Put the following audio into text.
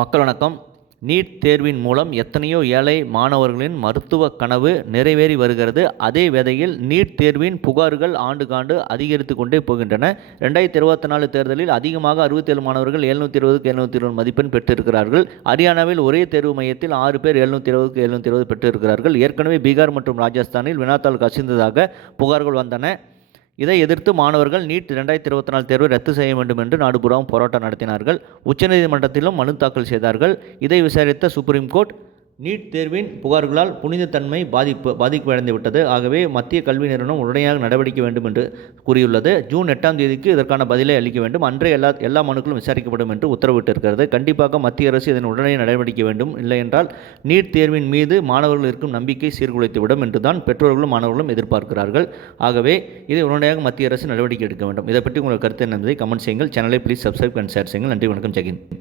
மக்கள் வணக்கம். நீட் தேர்வின் மூலம் எத்தனையோ ஏழை மாணவர்களின் மருத்துவ கனவு நிறைவேறி வருகிறது. அதே வேளையில் நீட் தேர்வின் புகார்கள் ஆண்டுக்காண்டு அதிகரித்து கொண்டே போகின்றன. 2024 தேர்தலில் அதிகமாக 67 மாணவர்கள் 720க்கு 720 மதிப்பெண் பெற்றிருக்கிறார்கள். ஹரியானாவில் ஒரே தேர்வு மையத்தில் 6 பேர் 720க்கு 720 பெற்றிருக்கிறார்கள். ஏற்கனவே பீகார் மற்றும் ராஜஸ்தானில் வினாத்தாள் கசிந்ததாக புகார்கள் வந்தன. இதை எதிர்த்து மாணவர்கள் நீட் 2024 தேர்வை ரத்து செய்ய வேண்டும் என்று நாடு பூராவும் போராட்டம் நடத்தினார்கள். உச்சநீதிமன்றத்திலும் மனு தாக்கல் செய்தார்கள். இதை விசாரித்த சுப்ரீம் கோர்ட் நீட் தேர்வின் புகார்களால் புனிதத்தன்மை பாதிப்படைந்துவிட்டது. ஆகவே மத்திய கல்வி நிறுவனம் உடனடியாக நடவடிக்கை வேண்டும் என்று கூறியுள்ளது. ஜூன் 8ஆம் தேதிக்கு இதற்கான பதிலை அளிக்க வேண்டும். அன்றே எல்லா மனுக்களும் விசாரிக்கப்படும் என்று உத்தரவிட்டிருக்கிறது. கண்டிப்பாக மத்திய அரசு இதன் உடனே நடவடிக்கை வேண்டும். இல்லை என்றால் நீட் தேர்வின் மீது மாணவர்கள் இருக்கும் நம்பிக்கை சீர்குலைத்துவிடும் என்றுதான் பெற்றோர்களும் மாணவர்களும் எதிர்பார்க்கிறார்கள். ஆகவே இதை உடனடியாக மத்திய அரசு நடவடிக்கை எடுக்க வேண்டும். இதை பற்றி உங்கள் கருத்து என்ன என்பதை கமெண்ட் செய்யுங்கள். சேனலை ப்ளீஸ் சப்ஸ்கிரைப் அண்ட் ஷேர் செய்யுங்கள். நன்றி, வணக்கம், ஜெய்ஹிந்த்.